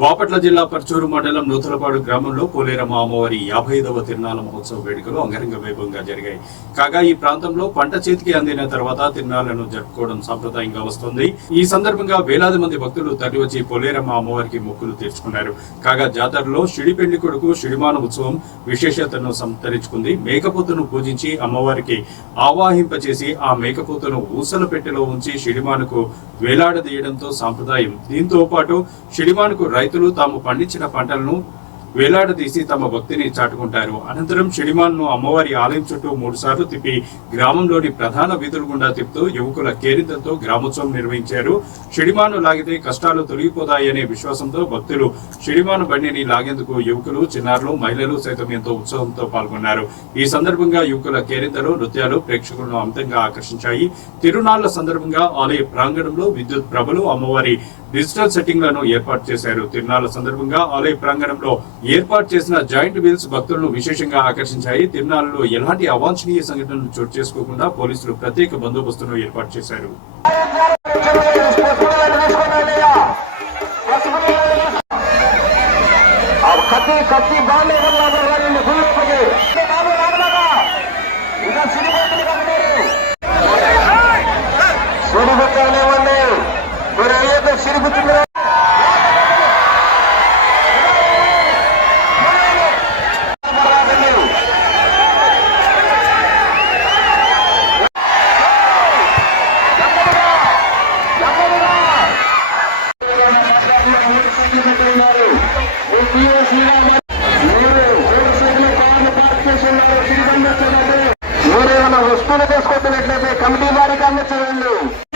బాపట్ల జిల్లా పర్చూరు మండలం నూతలపాడు గ్రామంలో పోలేరమ్మ అమ్మవారి 55వ తిరునాళ మహోత్సవ వేడుకలు అంగరంగ వైభవంగా జరిగాయి. కాగా ఈ ప్రాంతంలో పంట చేతికి అందిన తర్వాత తిరునాళ్లను జరుపుకోవడం సాంప్రదాయంగా వస్తుంది. ఈ సందర్భంగా వేలాది మంది భక్తులు తరలివచ్చి పోలేరమ్మ అమ్మవారికి మొక్కులు తీర్చుకున్నారు. కాగా జాతరలో షిడి పెళ్లి కొడుకు షిడిమాన ఉత్సవం విశేషతను సంతరించుకుంది. మేకపోతును పూజించి అమ్మవారికి ఆవాహింపచేసి ఆ మేకపోతును ఊసల పెట్టెలో ఉంచి షిడిమానుకు వేలాడదీయడంతో సాంప్రదాయం. దీంతో పాటు షిడిమానుకు రైతులు తాము పండించిన పంటలను వేలాడదీసి తమ భక్తిని చాటుకుంటారు. అనంతరం షిడిమాన్ను అమ్మవారి ఆలయం చుట్టూ 3 సార్లు తిప్పి గ్రామంలోని ప్రధాన వీధుల గుండా తిప్పుతూ యువకుల కేరింతలతో గ్రామోత్సవం నిర్వహించారు. షిడిమాను లాగితే కష్టాలు తొలగిపోతాయనే విశ్వాసంతో భక్తులు షిడిమాను బండిని లాగేందుకు యువకులు, చిన్నారులు, మహిళలు సైతం ఎంతో ఉత్సాహంతో పాల్గొన్నారు. ఈ సందర్భంగా యువకుల కేరింతలు, నృత్యాలు ప్రేక్షకులను అమితంగా ఆకర్షించాయి. తిరునాళ్ల సందర్భంగా ఆలయ ప్రాంగణంలో విద్యుత్ ప్రభలు, అమ్మవారి డిజిటల్ సెట్టింగ్లను ఏర్పాటు చేశారు. తిరునాళ్ల సందర్భంగా ఆలయ ప్రాంగణంలో ఏర్పాటు చేసిన జాయింట్ వీల్స్ భక్తులను విశేషంగా ఆకర్షించాయి. తిరునాళ్లలో ఎలాంటి అవాంఛనీయ సంఘటనలు చోటు చేసుకోకుండా పోలీసులు ప్రత్యేక బందోబస్తును ఏర్పాటు చేశారు. మీరేమైనా వస్తువులు తీసుకొచ్చినట్లయితే కమిటీ వారికి అందచేయండి.